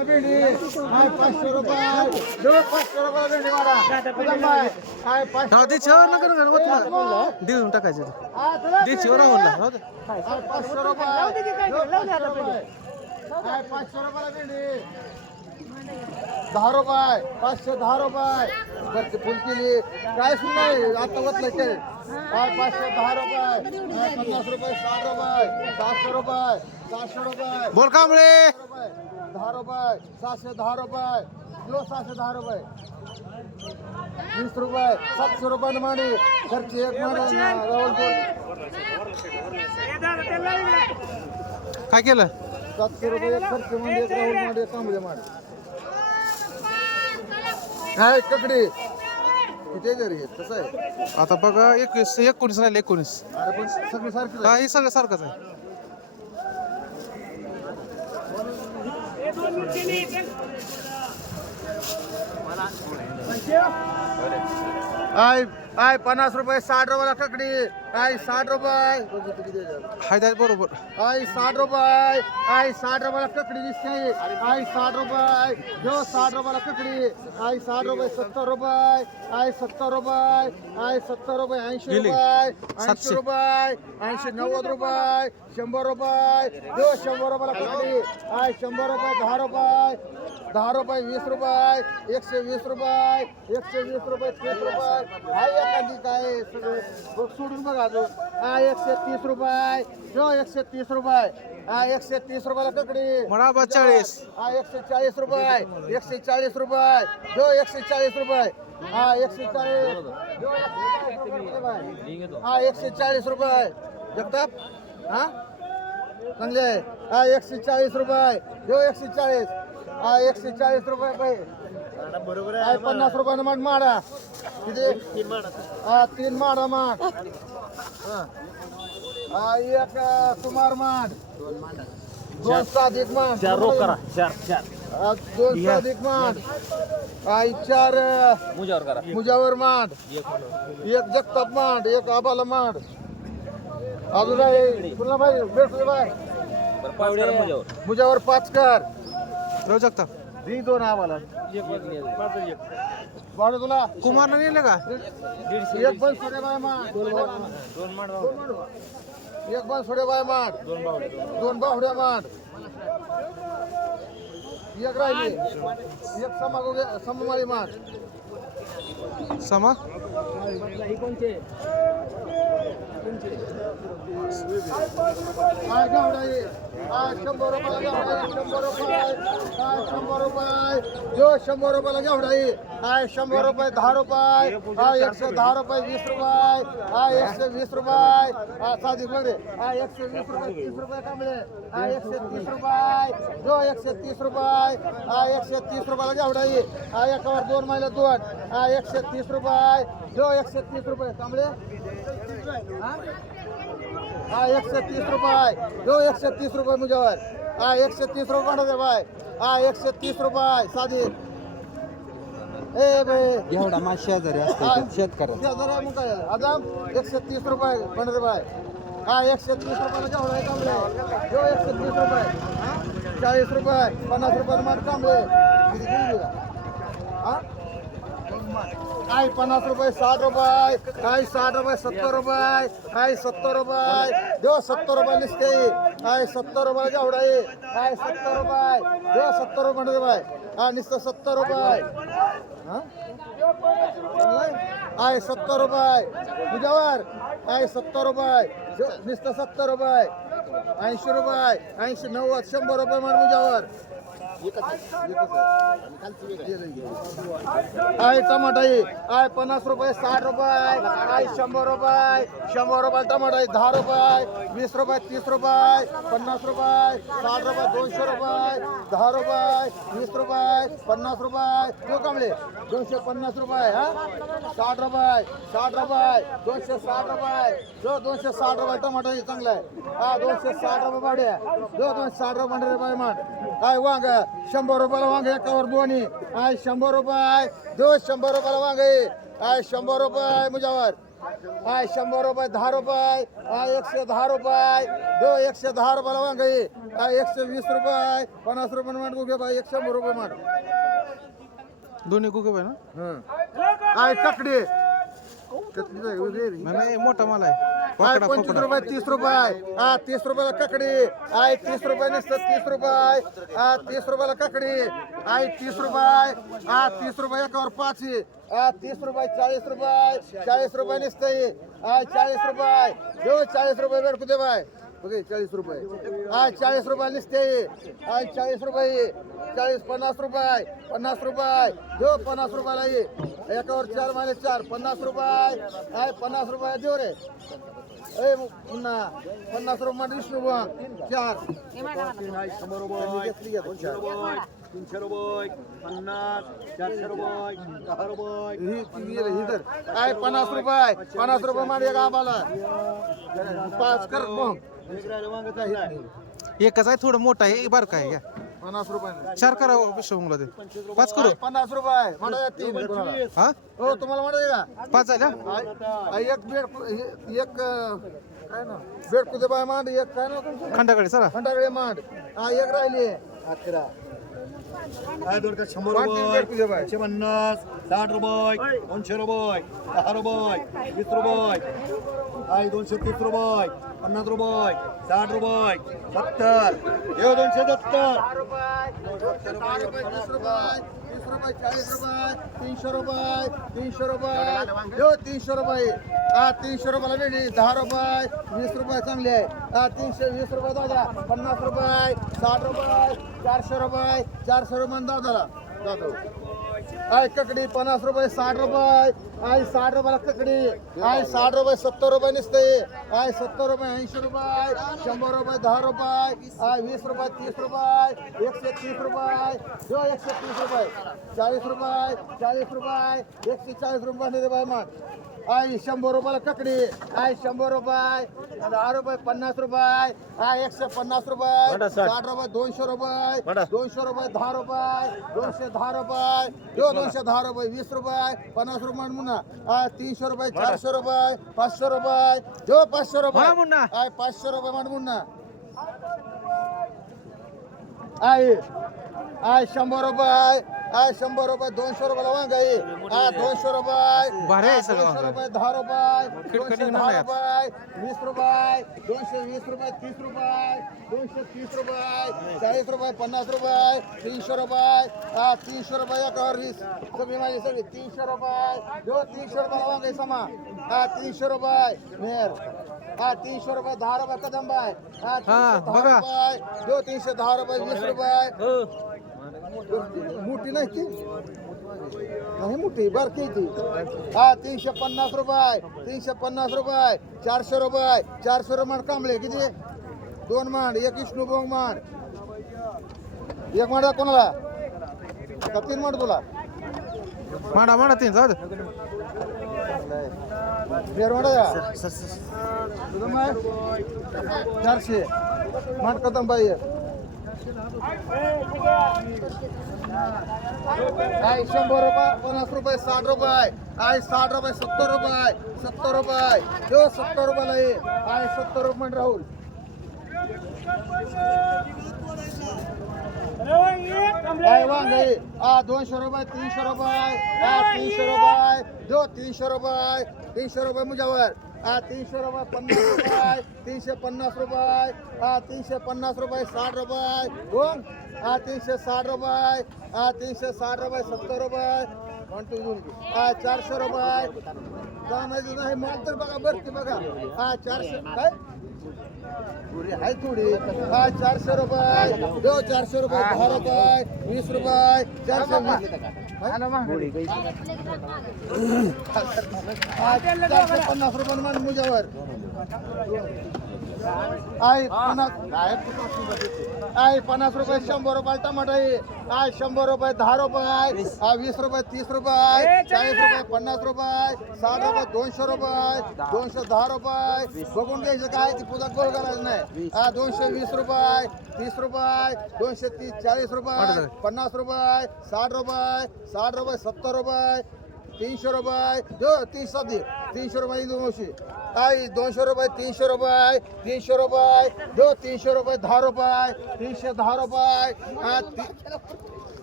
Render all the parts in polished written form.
रुपये भेंडी काय 500 रुपये 500 रुपये भेंडी मारा काय 500 देशीवर नका देऊन टाकायचं देशीवर राहून 500 रुपये काय 500 रुपयाला भेंडी 10 रुपये 510 रुपये घरची फुल केली काय सुद्धा नाही आता वतलं ते काय 510 रुपये 50 रुपये 60 रुपये 700 रुपये 700 रुपये बोल कांबळे 10 रुपये 710 रुपये 710 रुपये 20 रुपये 700 रुपये मांडी घरची एक मांडी काय केलं 700 रुपये एक खर्च म्हणजे एक राहुल मांडी तांबडे मांडी काय ककडी किती घरी आहेत कसं आहे आता बघा 21 19 राहिले 19 अरे पण सगळी सारखी काही सगळं सारखंच आहे आय आय 50 रुपये 60 रुपयाला ककडी आय 60 रुपये हाय द्या बरोबर आय 60 रुपये आय 60 रुपयाला ककडी दिसते आय 60 रुपये जो 60 रुपयाला ककडी आय 60 रुपये 70 रुपये आय 70 रुपये आय 70 रुपये 80 रुपये 80 रुपये 80 90 रुपये 100 रुपये जो 100 रुपयाला ककडी आय 100 रुपये 10 रुपये 10 रुपये 20 रुपये 120 रुपये 120 रुपये 30 रुपये हाय एखादी काय सगळं सोडून बघा अजून हा 130 रुपये जो 130 रुपये हा 130 रुपयाला ककडी म्हणा 40 हा 140 रुपये 140 रुपये जो 140 रुपये हा 140 जो 140 रुपये हा 140 रुपये जगताप हा चांगले हा 140 रुपये जो 140 हा 140 रुपये बाई बरोबर आहे 50 रुपयानं माड माडा किती 3 माडा माड हा एक कुमार माड 2 साधिक माड 4 रोक करा 2 साधिक माड 4 मुजावर करा मुजावर माड एक जगताप माड एक आबाला माड अजून आहे तुला भाई भेटले बाय मुजावर 5 कर जाऊ शकता दी 2 आबाला वाढ तुला कुमारला नेलं का एक पण सोडे बाय माड 2 माड एक पण सोडे बाय माड 2 बाहुड्या माड एक राहिली एक सममाळी माड समा काय गावडा आहे 100 रुपयाला गावडा आहे 100 रुपये 100 रुपये जो 100 रुपयाला गावडा आहे 100 रुपये 10 रुपये 110 रुपये 20 रुपये 120 रुपये साधी बघे 120 रुपये 30 रुपये कांबळे 130 रुपये जो 130 रुपये 130 रुपयाला गावडा आहे एकावर 2 महिला 2 130 रुपये जो 130 रुपये कांबळे हा 130 रुपये जो 130 रुपये मुजावर 130 रुपये म्हणते बाय 130 रुपये साधी ए बाई एवढा मा शेजारी असतो शेतकऱ्याचा शेजारी मग काय आदाम 130 रुपये म्हणते बाय 130 रुपयाला जेवढा आहे कांबळे जो 130 रुपये 40 रुपये 50 रुपये मार कांबळे किती दिली हा काय 50 रुपये 60 रुपये काय 60 रुपये 70 रुपये काय 70 रुपये देव 70 रुपये निसते काय 70 रुपये जेवढा आहे काय 70 रुपये देव 70 रुपये म्हणते बाय हा नुसतं 70 रुपये हा काय 70 रुपये तुझ्यावर काय 70 रुपये नुसतं 70 रुपये 80 रुपये 80 90 100 रुपये म्हण तुझ्यावर काय टमाटा आहे 50 रुपये 60 रुपये काय 100 रुपये 100 रुपये टमाटा आहे 10 रुपये 20 रुपये 30 रुपये 50 रुपये 60 रुपये 200 रुपये 10 रुपये 20 रुपये 50 रुपये तो कांबळे 250 रुपये हा 60 रुपये 60 रुपये 260 रुपये जो 260 रुपये टमाटा आहे चांगला आहे हा 260 रुपये भाड्या जो 260 रुपये मान काय वांग 100 रुपयाला वांग एकावर 2 काय 100 रुपये जो 100 रुपयाला वांग काय 100 रुपये मुजावर आय 100 रुपये 10 रुपये आय 110 रुपये दो 110 रुपयाला वांगे आय 120 रुपये 50 रुपये मांड गुगे बाई 100 रुपये मांड दोन्ही कुके पाहिजे ना आय ककडी नाही मोठा माल आहे आय पकडा 25 पकडा रुपये 30 रुपये 30 रुपयाला ककडी आय 30 रुपये नसतं 30 रुपये 30 रुपयाला ककडी आय 30 रुपये 30 रुपये एकावर 5 30 रुपये 40 रुपये 40 रुपये नसतंय आय 40 रुपये दो 40 रुपये भेटू दे बाय बघे 40 रुपये आय 40 रुपये नसते आय 40 रुपये 40 50 रुपये 50 रुपये दो 50 रुपयाला ये एकावर 4 माले 4 50 रुपये आय 50 रुपये देऊ रे ए पुन्हा 50 रुपये मध्ये विष्णू बघ 4 300 रुपये 300 रुपये 50 400 रुपये 10 रुपये ही तर आय 50 रुपये मध्ये एक आम्हाला 5 कर मग एकच आहे थोडं मोठं आहे बार काय घ्या 50 रुपये 4 करा विश्वला ते 5 करू 50 रुपये म्हणा 3 कोणाला हा हो तुम्हाला म्हणा का 5 झाल्या एक बेड एक काय ना बेड कुदे बाय मांड एक काय ना तुमचं खंडाकडे चला खंडाकडे मांड एक राहिली 11 काय दोन का 100 मांड तीन बेड कुदे बाय 150 60 रुपये 200 रुपये 10 रुपये 20 रुपये काय 230 रुपये 50 रुपये 60 रुपये 70 देव 270 रुपये 20 रुपये 40 रुपये 300 रुपये 300 रुपये जो 300 रुपये 300 रुपयाला वेगळी 10 रुपये 20 रुपये चांगले आहे 320 रुपये दादा 50 रुपये 60 रुपये 400 रुपये 400 रुपये दादाला दादा आय ककडी 50 रुपये 60 रुपये आय 60 रुपयाला ककडी आय 60 रुपये 70 रुपये नसते आय 70 रुपये 80 रुपये 100 रुपये 10 रुपये आय 20 रुपये 30 रुपये 130 रुपये जो 130 रुपये 40 रुपये 40 रुपये 140 रुपये दे बाय मग आय 100 रुपयाला ककडी आय 100 रुपये 10 रुपये 50 रुपये आय 150 रुपये 60 रुपये 200 रुपये 200 रुपये 10 रुपये 210 रुपये जो 210 रुपये 20 रुपये 50 रुपये मुन्ना आय 300 रुपये 400 रुपये 500 रुपये जो 500 रुपये आय 500 रुपये मांड मुन्ना आय 100 रुपये आय 100 रुपये 200 रुपयाला वांगाई 200 रुपये भारी आहे सगळं 200 रुपये 10 रुपये 210 रुपये 20 रुपये 220 रुपये 30 रुपये 230 रुपये 40 रुपये 50 रुपये 300 रुपये 300 रुपये एकावर 20 सगळी माझी सगळी 300 रुपये जो 300 रुपयाला वांगाई समा 300 रुपये मेर 300 रुपये 10 रुपये कदम बाय 310 रुपये जो 310 रुपये 20 रुपये मोठी नाही ती नाही मोठी बारकी ती 350 रुपये 350 रुपये 400 रुपये 400 रुपये मांड कांबळे किती 2 मांड एक विष्णू बोंग मांड एक मांड कोणाला का 3 मांड तुला मांडा मांडा 3 जाऊ दे बेर मांडा तुझं मांड 400 मांड कदम बाई आय 100 रुपये 50 रुपये 60 रुपये आय 60 रुपये 70 रुपये 70 रुपये जो 70 रुपयाला ये आय 70 रुपये म्हण राहुल आय वांगे 200 रुपये 300 रुपये 300 रुपये जो 300 रुपये 300 रुपये मुजावर 300 रुपये 50 रुपये 350 रुपये 350 रुपये 60 रुपये कोण 360 रुपये 360 रुपये 70 रुपये 400 रुपये नाही नाही माल तर बघा बरं बघा 400 काय आहे थोडी 400 रुपये दो 400 रुपये 10 रुपये 20 रुपये 450 रुपये मान मुजावर आय 50 रुपये 100 रुपये टमाटा आय 100 रुपये 10 रुपये 20 रुपये 30 रुपये 40 रुपये 50 रुपये 60 रुपये 200 रुपये 210 रुपये बघून घ्यायचं काय ती पूजा गोळ करायचं नाही 220 रुपये 30 रुपये 230 40 रुपये 50 रुपये 60 रुपये 60 रुपये 70 रुपये 300 रुपये जो 300 रुपये दोनशे आई 200 रुपये 300 रुपये 300 रुपये जो 300 रुपये 10 रुपये 310 रुपये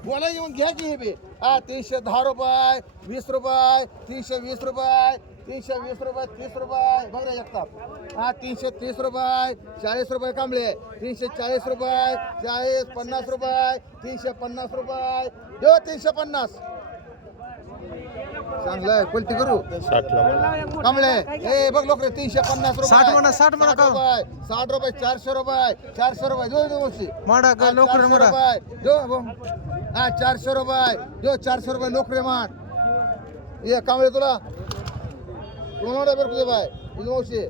बोला येऊन घ्या की हे बी 310 रुपये 20 रुपये 320 रुपये 320 रुपये 30 रुपये बघ रे जगताप 330 रुपये 40 रुपये कांबळे 340 रुपये 40 50 रुपये 350 रुपये जो 350 चांगलं पलटी करू कांबळे ए बघ लोक रे 350 रुपये 60 म्हणा 60 म्हणा का 60 रुपये 400 रुपये जो दोनशे माडा का लोकर माडा रुपये जो 400 रुपये जो 400 रुपये लोकरे मान ये कांबळे तुला कोणाला बरं तुझे बाय दोनशे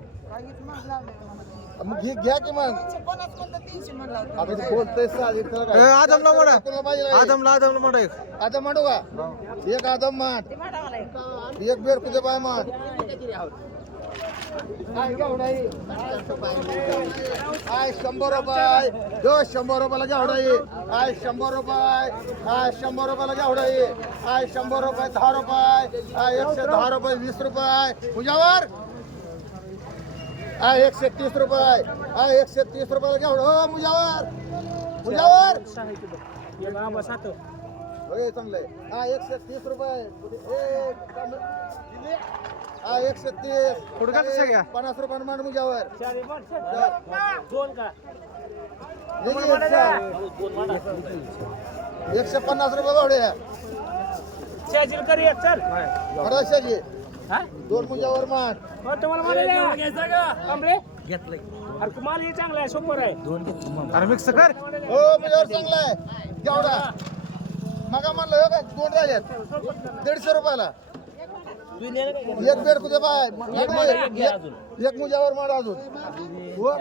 मग घ्या की मग आता तू बोलतोय आदमला माडा आदमला माडा एक आदम मांडू का एक आदम मांड एक बेर तुझे बाय मांड आय 100 रुपये जो 100 रुपयाला घ्या उडाई आय 100 रुपये आय 100 रुपयाला घ्या उडाई आय 100 रुपये 10 रुपये आय 110 रुपये 20 रुपये तुझ्यावर आय 130 रुपये आय 130 रुपयाला घ्या उडा मुझ्यावर होय चांगलंय आय 130 रुपये 130 पुढं का तसं घ्या? 50 रुपये मान मुझ्यावर दोन का 150 रुपये भावड्या चार्जिंग करूया चल अडीचशे हा दोन मुझ्यावर मान हो तुम्हाला माल घ्यायचा का कांबळे घेतलंय अरे माल हे चांगला आहे सुपर आहे अरे मिक्स कर हो मुझ्यावर चांगला आहे केवढा मगा म्हणलं हो का दोन राहिल्यात 150 रुपयाला एक बेड कुठे बाय एक मुझ्यावर माड अजून हो?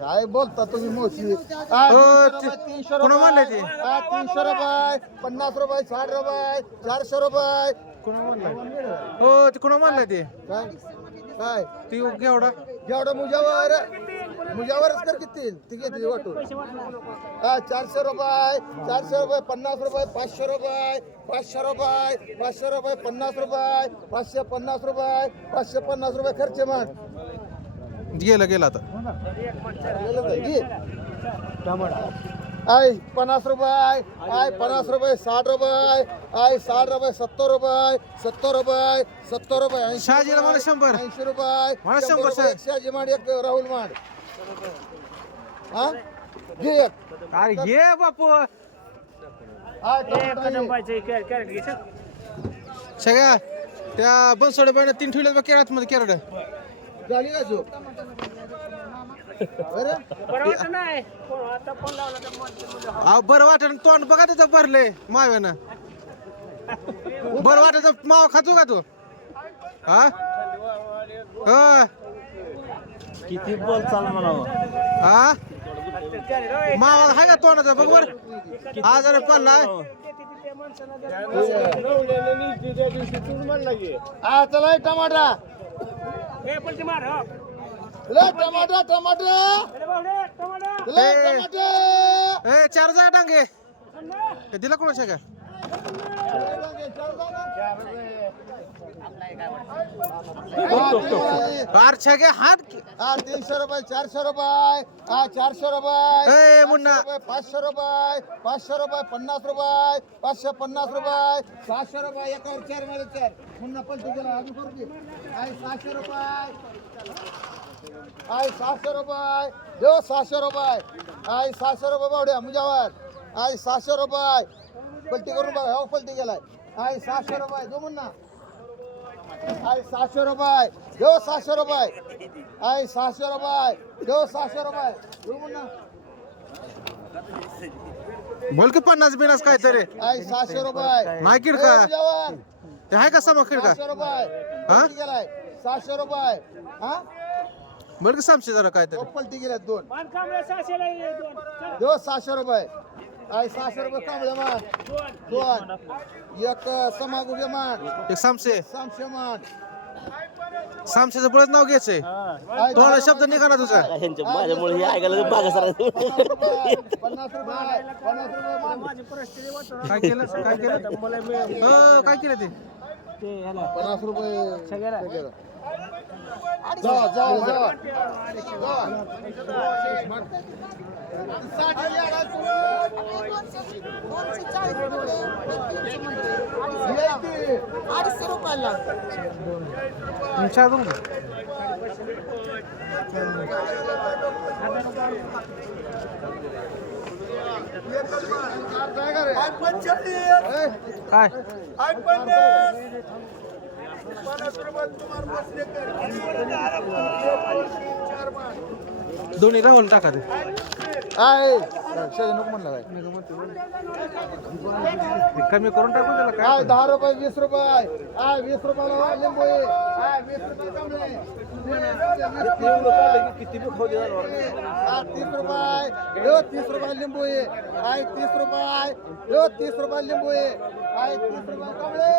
काय बोलता तुम्ही मोशी 300 कोणा मानलंय ते? 300 रुपये 50 रुपये 60 रुपये 400 रुपये कोणा मानलाय हो ते कोणा मानलाय ते काय काय ती एवढा जेवढं मुझ्यावरच कर किती ती घेतली वाटून 400 रुपये 50 रुपये 500 रुपये 500 रुपये 500 रुपये 50 रुपये 550 रुपये 550 रुपये खर्च मान गेला आता आय 50 रुपये आय 50 रुपये 60 रुपये आय 60 रुपये 70 रुपये 70 रुपये 70 रुपये शहाजीला मला 100 80 रुपये मला 100 रुपये. शहाजी मांड एक राहुल मांड हा घे एक अरे ये बापू आय कदम पाहिजे कॅरेट घे सगळ्या त्या बनसोडे बाईने 3 ठेवले बघ केरळात मध्ये केरळ झाली का झोप अरे बरं वाटत नाही आता फोन लावला तर अहो बरं वाटत तोंड बघा त्याचं भरले माव्यानं बरं वाटत माव खातो का तू हा किती बोल चाल म्हणावं हा मावा आहे का तोंडाचं बघ बर आजार पण नाही चला टमाटा हे पण ते मार हो टमाटा टमाटा अरे बावडे टमाटर टमाटा ए 4 जा डांगे ते दिला कोणाच्या का बार छगे हात 300 रुपये 400 रुपये 400 रुपये ए मुन्ना 500 रुपये 500 रुपये 50 रुपये 550 रुपये 700 रुपये एकावर 4 मध्ये 4 मुन्ना पलटी गेला अजून करू दे 700 रुपये 700 रुपये देव 700 रुपये 700 रुपये बावड्या मुजावर 700 रुपये पलटी करून बघा हो पलटी गेलाय 700 रुपये दो मुन्ना 700 रुपये देव 700 रुपये 700 रुपये देव 700 रुपये दो मुन्ना बोल की 50 बिनास काय तरी 700 रुपये नाही किडका मुजावर ते आहे का समा किडका 700 रुपये हा? पलटी गेलाय 700 रुपये हा बोल की सामशे जरा काय तरी पलटी गेल्यात दोन मान कांबळे 600 ला ये दोन चल देव 700 रुपये 700 रुपये कांबळे मान दोन एक समागुगे मान एक सामशे सामशे मान सामशेचं पुढेच नाव घ्यायचंय तोंडा शब्द निघाला तुझा माझ्यामुळे हे ऐकायला मागे सर 50 रुपये 50 रुपये मान माझी परिस्थिती वाटत काय केलं काय केलं मला मिळालं. काय केलं ते ते ह्याला 50 रुपये सगळ्याला जावा जावा जावा अडीचशे रुपयाला चहा देऊ का काय दोन्ही राहुल टाका ते आहे नको म्हणलं काय कमी करून टाकू त्याला काय काय 10 रुपये 20 रुपये 20 रुपयाला लिंबू आहे 20 रुपये कमळे 30 रुपये 30 रुपये लिंबू आहे 30 रुपये 30 रुपये लिंबू आहे 30 रुपये कमळे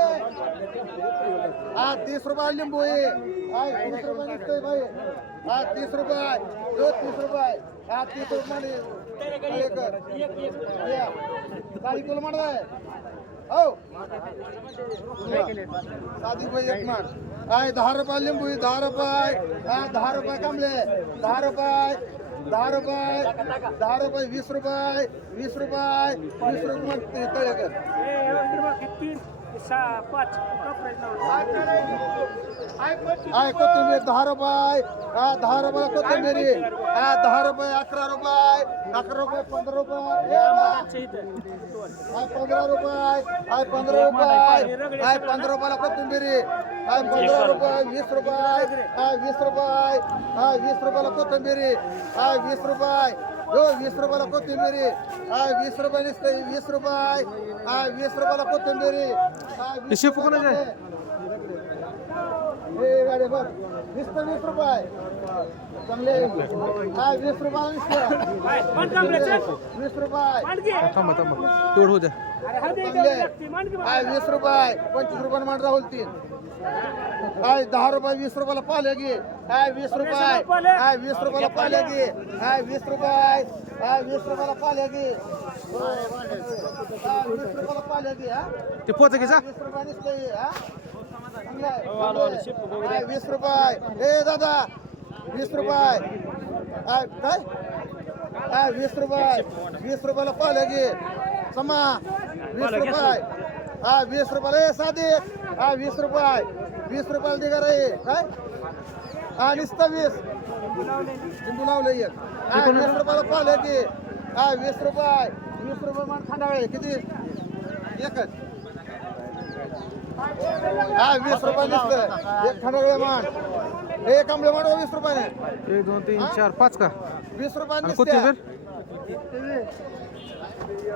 30 रुपये लिंबू आहे 30 रुपये निघतोय भाई 30 रुपये 30 रुपये 30 रुपये साडी तुला म्हणताय हो साधी भाई एक मान 10 रुपये लिंबू 10 रुपये 10 रुपये कमले 10 रुपये 10 रुपये 10 रुपये 20 रुपये 20 रुपये 20 रुपये तळेकर किती 5 कोथिंबीर 10 रुपये 10 रुपये कोथिंबीर 10 रुपये 11 रुपये 11 रुपये 15 रुपये 15 रुपये 15 रुपये 15 रुपयाला कोथिंबीर 15 रुपये 20 रुपये 20 रुपये 20 रुपयाला कोथिंबीर 20 रुपये 20 रुपयाला कोथिंबीर 20 रुपये निसते 20 रुपये 20 रुपयाला कोथिंबीर शिप कोणाचं आहे? हे गाडी बघ नुसतं 20 रुपये चांगले 20 रुपयाला नुसतं 20 रुपये थांबा थांबा तेवढं होऊ द्या चांगले 20 रुपये 25 रुपये मान राहुल 3 10 रुपये 20 रुपयाला पाले घे 20 रुपये 20 रुपयाला पाले घे 20 रुपये 20 रुपयाला पाले घे 20 रुपयाला पाले घे ते पोत घे जा 20 रुपये निसते 20 रुपये ए दादा 20 रुपये काय 20 रुपये 20 रुपयाला पाले घे समा 20 रुपये 20 रुपयाला ए साधी 20 रुपये 20 रुपयाला दिगा रे काय निसतं 20 लिंबू लावलं एक 20 रुपयाला पाले घे 20 रुपये 20 रुपये मान खांडाळे किती एकच 20 रुपये निसतं एक खांडाळे मान हे कमले मान 20 रुपयाने 1 2 3 4 5 का 20 रुपये आणि निसतं कोथिंबीर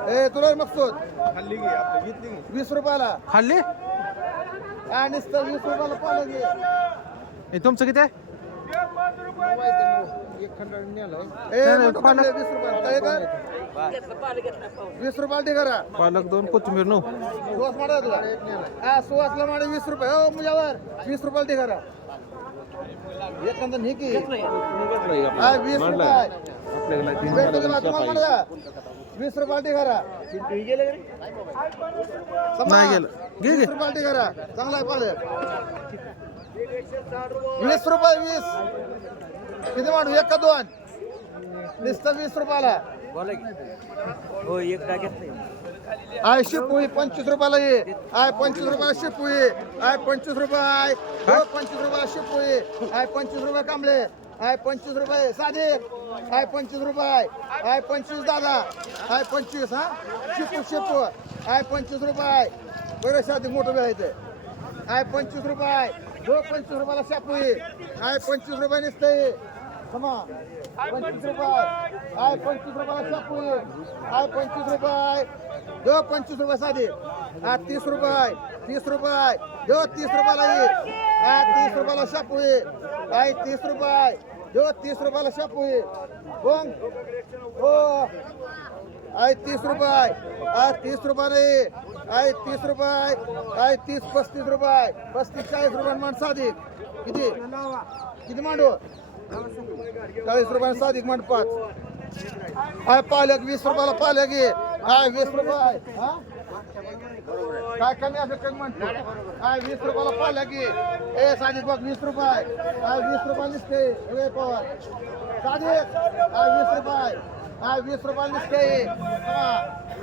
ए तुला मकसूद 20 रुपयाला खाल्ली नुसतं 20 रुपयाला पाले घे हे तुमचं किती आहे ए मोठं कमले 20 रुपये काय कर 20 रुपयाला दे करा पालक 2 कोथिंबीर 9 सुवास मारा तुला सुवासला माडे 20 रुपये हो मुजावर 20 रुपयाला दे करा एकंदर नाही की 20 रुपये तुम्हाला म्हणा 20 रुपयाला दे करा नाही गेलं घे 20 रुपयाला दे करा चांगला आहे पाले 20 रुपये 20 किती मांडू 1 का 2 नुसतं 20 रुपयाला हो एकदा घेतलं आय शिपुई 25 रुपयाला ये आय 25 रुपयाला शिपुई आय 25 रुपये 25 रुपयाला शिपुई आय 25 रुपये कांबळे आय 25 रुपये साधे आय 25 रुपये आय 25 दादा आय 25 हा शिपू शिपू आय 25 रुपये बरं साधी मोठं वेळायचं आय 25 रुपये 25 रुपयाला शापुई आय 25 रुपये निसते क्षमा 25 रुपये आय 25 रुपयाला शापुई आय 25 रुपये 25 रुपये साधे 30 रुपये 30 रुपये 30 रुपयाला ये 30 रुपयाला शापुई आय 30 रुपये 30 रुपयाला शापुई कोण हो आय 30 रुपये आय 30 रुपये आय 30 रुपये आय 30 35 रुपये 35 40 रुपये मान साधिक किती मांडू 40 रुपये साधिक मान 5 आय पालक 20 रुपयाला पालक ये आहे 20 रुपये हा काय कमी असं कमी म्हणतो आहे 20 रुपयाला पाहिलं की ए साजिद बघ 20 रुपये आहे 20 रुपये निसते ए पवार साजिद आहे 20 रुपये आहे 20 रुपये निसते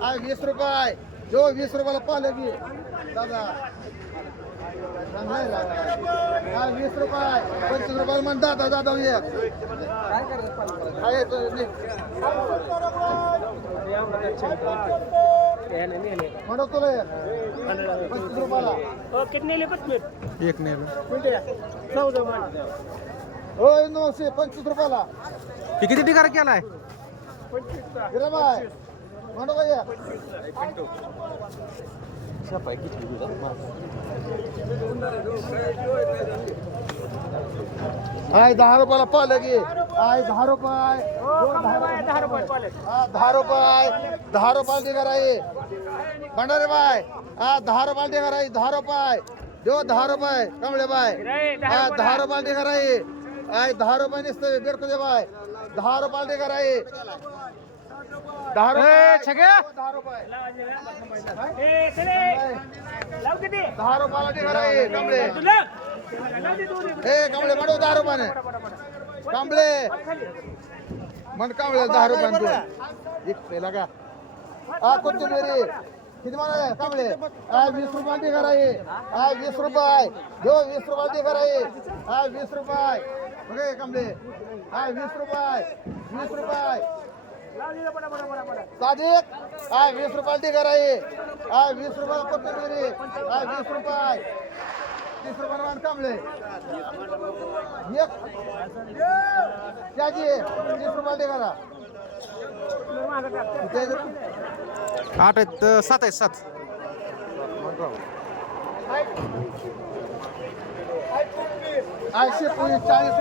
आहे 20 रुपये जो 20 रुपयाला पाहिलं की दादा 20 रुपये 25 रुपये म्हणतात दादा काय म्हणतो तुला 25 रुपयाला कितने ले 25 एक नाही होय 925 रुपयाला हे किती टिकार केलाय गिरा बाय म्हणतो काय आहे 10 रुपयाला पाहिलं की आहे 10 रुपये 10 रुपये पाले 10 रुपये 10 रुपयाला दिगार आहे भंडारे बाय 10 रुपयाला दिगार आहे 10 रुपये देव 10 रुपये कमळे बाय 10 रुपयाला दिगार आहे 10 रुपये निसते बेडको दे बाय 10 रुपयाला दिगार आहे 10 रुपये छग्या 10 रुपये ए चले लाव किती 10 रुपयाला दिगार आहे कमळे तुला लाव दे तू ए कमळे म्हणू 10 रुपयाने कांबळे म्हण कांबळे 10 रुपयाने तू एक पेला का कोथिंबीर किती म्हणा कांबळे 20 रुपये दिगार आहे 20 रुपये जो 20 रुपये दिगार आहे 20 रुपये बघे कांबळे 20 रुपये 20 रुपये लाव दे बडा सादिक 20 रुपये दिगार आहे 20 रुपये कोथिंबीर 20 रुपये 30 रुपये कांबळे एक त्याची 30 रुपये दिगार 8 आहेत 7 आहेत 7 40 रुपये 40